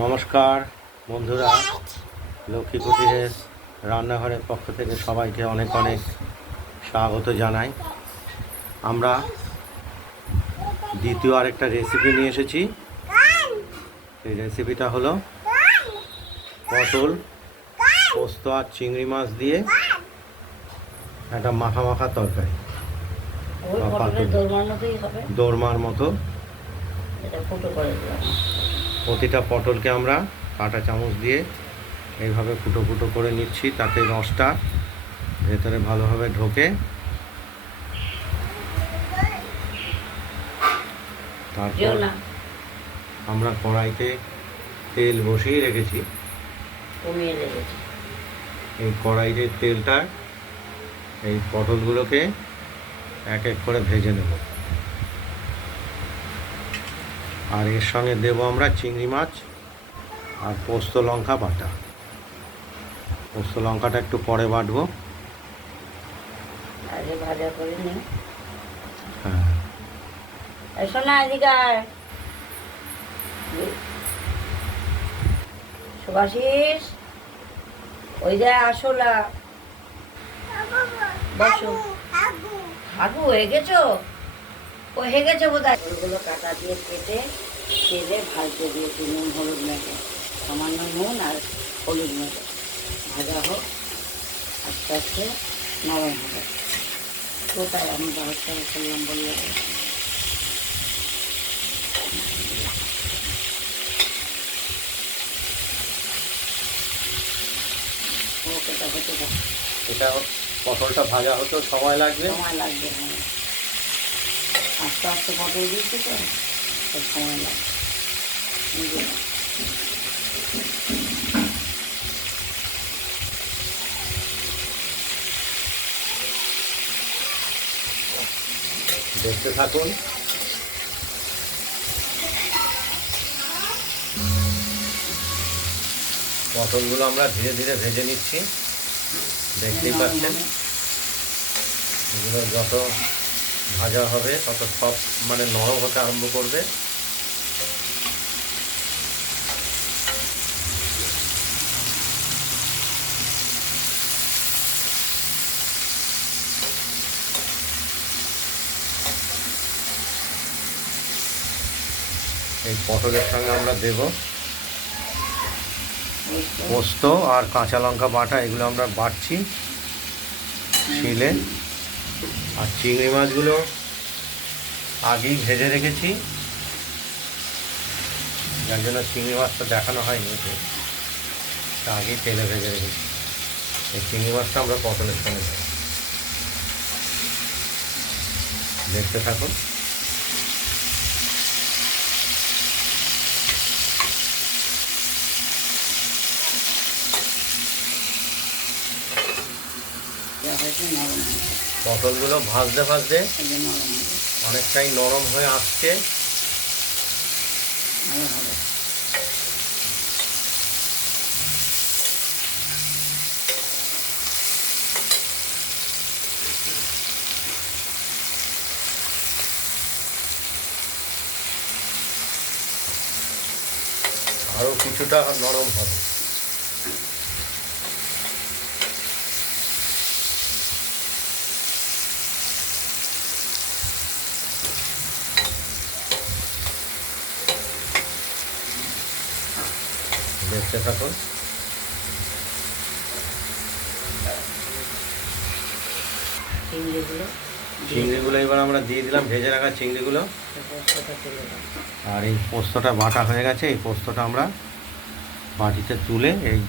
নমস্কার বন্ধুরা। লক্ষ্মী কুটিরের রান্নাঘরের পক্ষ থেকে সবাইকে অনেক অনেক স্বাগত জানাই। আমরা দ্বিতীয় আরেকটা রেসিপি নিয়ে এসেছি। এই রেসিপিটা হলো পটল পোস্ত আর চিংড়ি মাছ দিয়ে একটা মাখা মাখা তরকারি দোরমার মতো। প্রতিটা পটলকে আমরা কাঁটা চামচ দিয়ে এইভাবে ফুটো ফুটো করে নিচ্ছি। তাতে রসটা ভেতরে ভালোভাবে ঢোকে। তারপর আমরা কড়াইতে তেল বসিয়ে রেখেছি। এই কড়াইতে তেলটা এই পটলগুলোকে এক এক করে ভেজে নেব। আর এর সঙ্গে দেব আমরা চিংড়ি মাছ আর পোস্ত লঙ্কা বাটা। পোস্ত লঙ্কাটা একটু পরে বাটবো। আগে ভাজা করে নিই। হ্যাঁ। এই শোনা। সুভাষিস ওই যে আসলা। বসো। হাগু হয়ে গেছো ও হয়ে গেছে বোধ হয় ওগুলো কাটা দিয়ে কেটে তেলে ভাজতে দিয়েছি নুন হলুদ মেখে। সামান্য নুন আর হলুদ মেখে। ভাজা হোক আস্তে আস্তে নরম হবে। কোথায়? আমি ব্যবস্থা করলাম বললে। হতে। এটা পটলটা ভাজা হতেও সময় লাগবে। সময় লাগবে হ্যাঁ। আস্তে আস্তে পটল দিয়েছি তো খুব সময় বুঝলে? দেখতে থাকুন। পটলগুলো আমরা ধীরে ধীরে ভেজে নিচ্ছি। দেখতেই পাচ্ছেন? এগুলো যত ভাজা হবে, তত সব মানে নরম হতে আরম্ভ করবে। এই পটলের সঙ্গে আমরা দেব পোস্ত আর কাঁচা লঙ্কা বাটা, এগুলো আমরা বাটছি শিলে। আর চিংড়ি মাছগুলো আগেই ভেজে রেখেছি। যার জন্য চিংড়ি মাছটা দেখানো হয়নি ওকে। তা আগেই তেলে ভেজে রেখেছি। এই চিংড়ি মাছটা আমরা পটলের সঙ্গে দেখতে থাকুন যা হয়েছে নরম হয়ে গেছে। পটলগুলো ভাজতে ভাজতে। অনেকটাই নরম হয়ে আসছে আরও আরও কিছুটা নরম হবে দেখতে থাকুন চিংড়িগুলো। চিংড়িগুলো এবার আমরা দিয়ে দিলাম ভেজে রাখা চিংড়িগুলো। আর এই পোস্তটা বাটা হয়ে গেছে এই পোস্তটা আমরা বাটিতে তুলে এই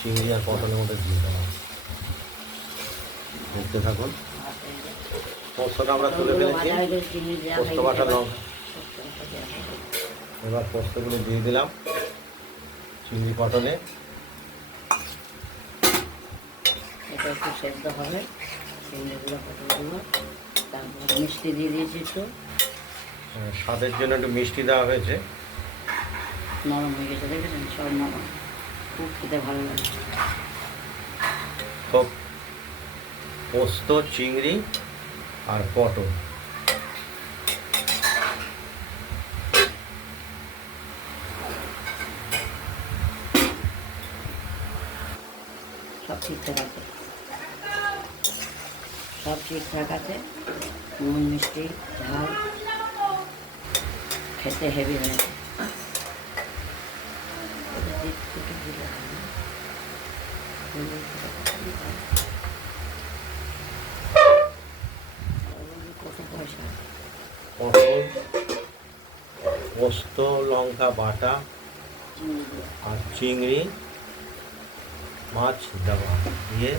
চিংড়ি আর পটলের মধ্যে দিয়ে দেবো। দেখতে থাকুন। পোস্তটা আমরা তুলে ফেলেছি পোস্ত বাটা। লঙ্কা। এবার পোস্তগুলো দিয়ে দিলাম। চিংড়ি পটলে। এটা একটু সেদ্ধ হবে। চিংড়িগুলো পটলগুলো তারপর মিষ্টি দিয়ে দিয়েছি একটু। স্বাদের জন্য একটু মিষ্টি দেওয়া হয়েছে। নরম হয়ে গেছে দেখেছেন? সব নরম। খুব খেতে ভালো লাগে। তো পোস্ত চিংড়ি আর পটল। সব ঠিকঠাক আছে। সব ঠিকঠাক আছে। নুন মিষ্টি ঝাল খেতে হেভি হয়েছে হয় হয় পটল পোস্ত লঙ্কা বাটা আর চিংড়ি। মাছ দেওয়া দিয়ে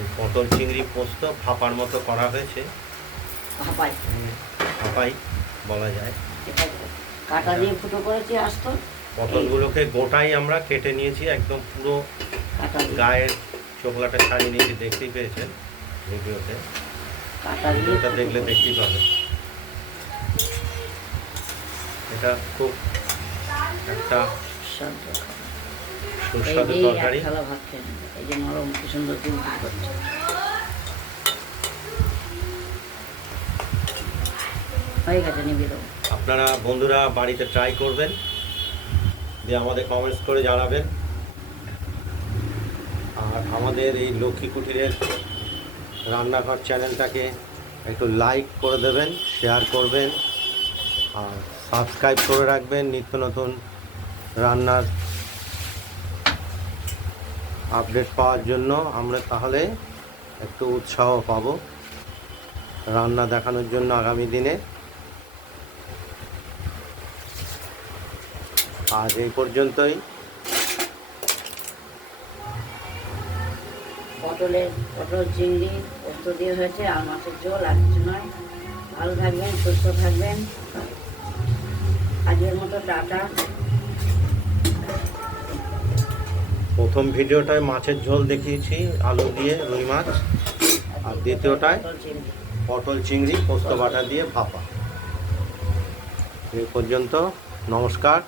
এই পটল চিংড়ি পোস্ত ভাপার মতো করা হয়েছে। ভাপাই। ভাপাই বলা যায়। কাটা দিয়ে ফুটো করেছি আসতো। পটলগুলোকে গোটাই আমরা কেটে নিয়েছি একদম পুরো গায়ের চোখলাটা ছাড়িয়ে নিয়েছি দেখতেই পেয়েছেন ভিডিওতে। ভিডিওটা দেখলে দেখতেই পাবেন। এটা খুব একটা সুস্বাদু খাবার। সুস্বাদু এই যে তরকারি থালা ভাত খেয়ে এই যে নরম কি সুন্দর চুল করছে। হয়ে গেছে নিবি আপনারা বন্ধুরা বাড়িতে ট্রাই করবেন দিয়ে আমাদের কমেন্টস করে জানাবেন। আর আমাদের এই লক্ষ্মী কুটিরের রান্নাঘর চ্যানেলটাকে একটু লাইক করে দেবেন শেয়ার করবেন আর সাবস্ক্রাইব করে রাখবেন। নিত্য নতুন রান্নার আপডেট পাওয়ার জন্য আমরা তাহলে একটু উৎসাহ পাবো রান্না দেখানোর জন্য আগামী দিনে। আজ এই পর্যন্তই। পটলের পটল চিংড়ি পোস্ত দিয়ে হয়েছে, আর মাছের ঝোল, আর কিছু নয়। ভালো থাকবেন, সুস্থ থাকবেন। আজকের মতো টাটা। প্রথম ভিডিওটায় মাছের ঝোল দেখিয়েছি, আলু দিয়ে রুই মাছ, আর দ্বিতীয়টায় পটল চিংড়ি, পোস্ত বাটা দিয়ে ভাপা। এই পর্যন্ত নমস্কার।